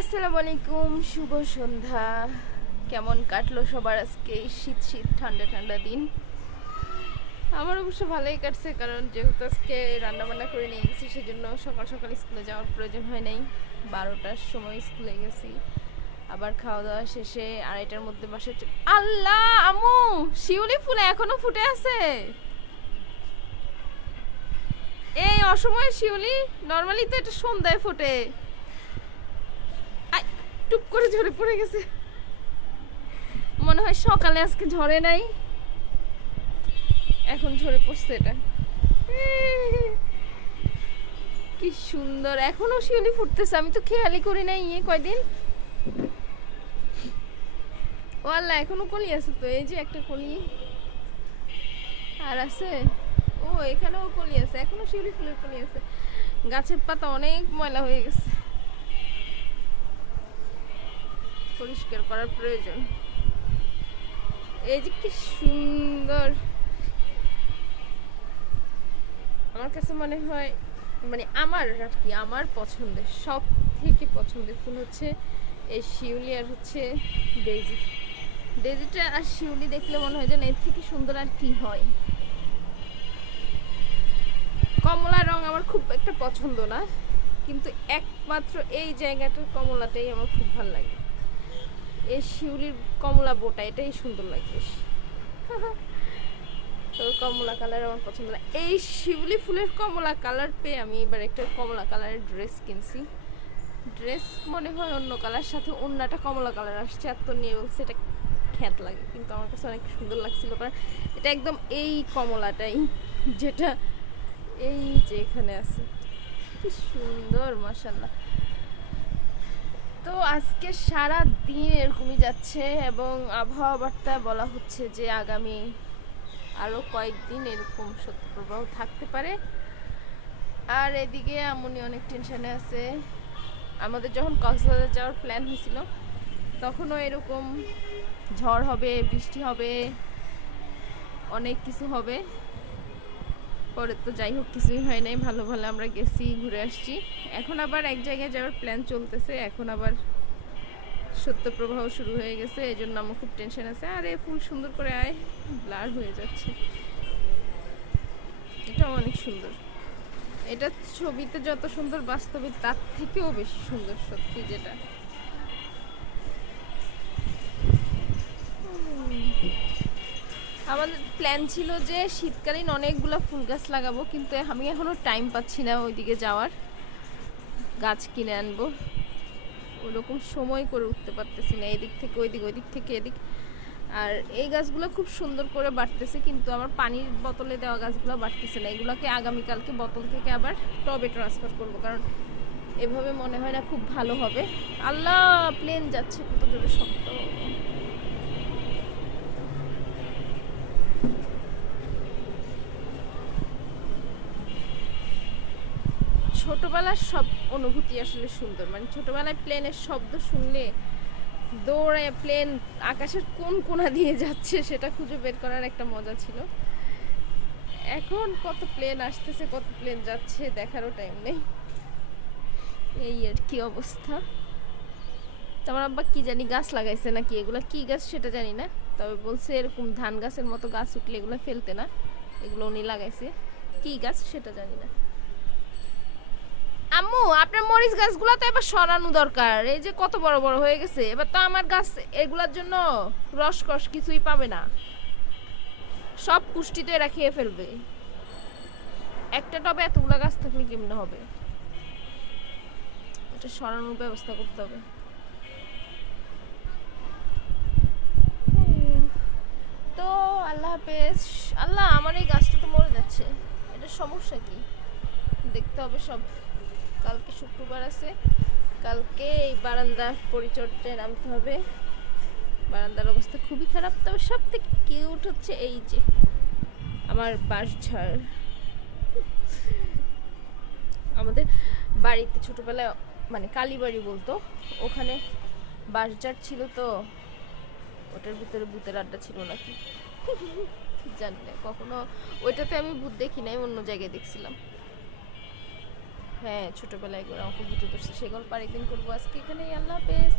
আসসালামু আলাইকুম শুভ সন্ধ্যা। কেমন কাটলো সবার আজকে শীত শীত, ঠান্ডা ঠান্ডা দিন? আমার অবশ্য ভালোই কাটছে, কারণ যেহেতু আজকে রান্না বান্না করে নিয়ে গেছি, সেজন্য সকাল সকাল স্কুলে যাওয়ার প্রয়োজন হয় নাই। বারোটার সময় স্কুলে গেছি। আবার খাওয়া দাওয়া শেষে আড়াইটার মধ্যে বাসে আল্লাহ আমু শিউলি ফুলে এখনও ফুটে আছে। এই, অসময়ে শিউলি? নর্মালি তো এটা সন্ধ্যায় ফোটে। টুপ করে ঝরে পড়ে গেছে। মনে হয় সকালে আজকে ঝরে নাই। এখন ঝরে পড়ছে এটা। কি সুন্দর, এখনও শিউলি ফুটতেছে, আমি তো খেয়ালই করি নাই ইয়ে কয়দিন। ও আল্লাহ, এখনও কলি আছে তো, এই যে একটা কলি। আর আছে, ও এখানেও কলি আছে, এখনও শিউলি ফুলের কলি আছে। গাছের পাতা অনেক ময়লা হয়ে গেছে। পরিষ্কার করার প্রয়োজন। এই যে কি সুন্দর। আমার কাছে মনে হয় মানে আমার আর কি, আমার পছন্দের সব থেকে পছন্দের ফুল হচ্ছে এই শিউলি আর হচ্ছে ডেজি ডেজিটা আর শিউলি দেখলে মনে হয় যেন এর থেকে সুন্দর আর কি হয়। কমলা রং আমার খুব একটা পছন্দ না, কিন্তু একমাত্র এই জায়গাটার কমলাটাই আমার খুব ভালো লাগে। এই শিউলির কমলা বোটা, এটাই সুন্দর লাগে। বেশ তো কমলা কালার আমার পছন্দ না। এই শিউলি ফুলের কমলা কালার পেয়ে আমি এবার একটা কমলা কালারের ড্রেস কিনছি। ড্রেস মনে হয় অন্য কালার, সাথে অন্যটা কমলা কালার আসছে, আর তো নিয়ে বলছে এটা খ্যাত লাগে, কিন্তু আমার কাছে অনেক সুন্দর লাগছিল, কারণ এটা একদম এই কমলাটাই, যেটা এই যে এখানে আছে। কি সুন্দর মাসাল্লাহ তো আজকে সারা দিন এরকমই যাচ্ছে এবং আবহাওয়া বার্তায় বলা হচ্ছে যে আগামী আরও কয়েকদিন এরকম শত্রুপ্রবাহ থাকতে পারে। আর এদিকে আমনি অনেক টেনশনে আছে। আমাদের যখন কক্সবাজার যাওয়ার প্ল্যান হয়েছিল, তখনও এরকম ঝড় হবে, বৃষ্টি হবে, অনেক কিছু হবে। পরে তো যাই হোক, কিছুই হয় নাই। ভালো ভালো আমরা গেছি, ঘুরে আসছি। এখন আবার এক জায়গায় যাওয়ার প্ল্যান চলতেছে। এখন আবার সত্যপ্রবাহ শুরু হয়ে গেছে। এই জন্য আমার খুব টেনশন আছে। আরে, ফুল সুন্দর করে আয়। ব্লার হয়ে যাচ্ছে। এটাও অনেক সুন্দর। এটা ছবিতে যত সুন্দর, বাস্তবে তার থেকেও বেশি সুন্দর সত্যি যেটা। আমাদের প্ল্যান ছিল যে শীতকালীন অনেকগুলো ফুল গাছ লাগাবো, কিন্তু আমি এখনও টাইম পাচ্ছি না ওইদিকে যাওয়ার। গাছ কিনে আনব। ওরকম সময় করে উঠতে পারতেছি না, এদিক থেকে ওইদিক ওইদিক থেকে এদিক। আর এই গাছগুলো খুব সুন্দর করে বাড়তেছে, কিন্তু আমার পানির বোতলে দেওয়া গাছগুলো বাড়তেছে না। এগুলোকে আগামীকালকে বোতল থেকে আবার টবে ট্রান্সফার করব, কারণ এভাবে মনে হয় না খুব ভালো হবে। আল্লাহ প্লেন যাচ্ছে, কত জোরে শক্ত। ছোটবেলার সব অনুভূতি আসলে সুন্দর। মানে ছোটবেলায় প্লেনের শব্দ শুনলে দৌড়ে প্লেন আকাশের কোন কোনা দিয়ে যাচ্ছে সেটা খুঁজে বের করার একটা মজা ছিল। এখন কত প্লেন আসতেছে, কত প্লেন যাচ্ছে দেখারও টাইম নেই। এই আর কি অবস্থা। তোমার আব্বা কি জানি গাছ লাগাইছে নাকি? এগুলা কি গাছ সেটা জানি না। তবে বলছে এরকম ধান গাছের মতো গাছ উঠলে এগুলো ফেলতে না। এগুলো উনি লাগাইছে। কি গাছ সেটা জানি না। আম্মু, আপনার মরিচ গাছগুলো তো এবার সরানো দরকার। এই যে কত বড় বড় হয়ে গেছে, এবার তো আমার গাছ এগুলার জন্য রস কস কিছুই পাবে না। সব পুষ্টি তো এরা খেয়ে ফেলবে। একটা টবে এতগুলো গাছ থাকলে কেমনে হবে? এটা সরানোর ব্যবস্থা করতে হবে। তো আল্লাহ হাফেজ, আল্লাহ আমার এই গাছটা তো মরে যাচ্ছে। এটা সমস্যা কি? দেখতে হবে সব। কালকে শুক্রবার আছে। কালকে এই বারান্দা পরিচর্যায় নামতে হবে। বারান্দার অবস্থা খুবই খারাপ, তবে সব থেকে কিউট হচ্ছে এই যে আমার বাঁশঝাড় আমাদের বাড়িতে ছোটবেলায় মানে কালীবাড়ি বলতো, ওখানে বাঁশঝাড় ছিল তো, ওটার ভিতরে ভূতের আড্ডা ছিল নাকি? জানি না, কখনো ওইটাতে আমি ভূত দেখি নাই, অন্য জায়গায় দেখছিলাম। হ্যাঁ ছোটবেলায় করে অঙ্ক ধরছে সে গল্প আরেকদিন করব। আজকে এখানেই আল্লাহ হাফেজ।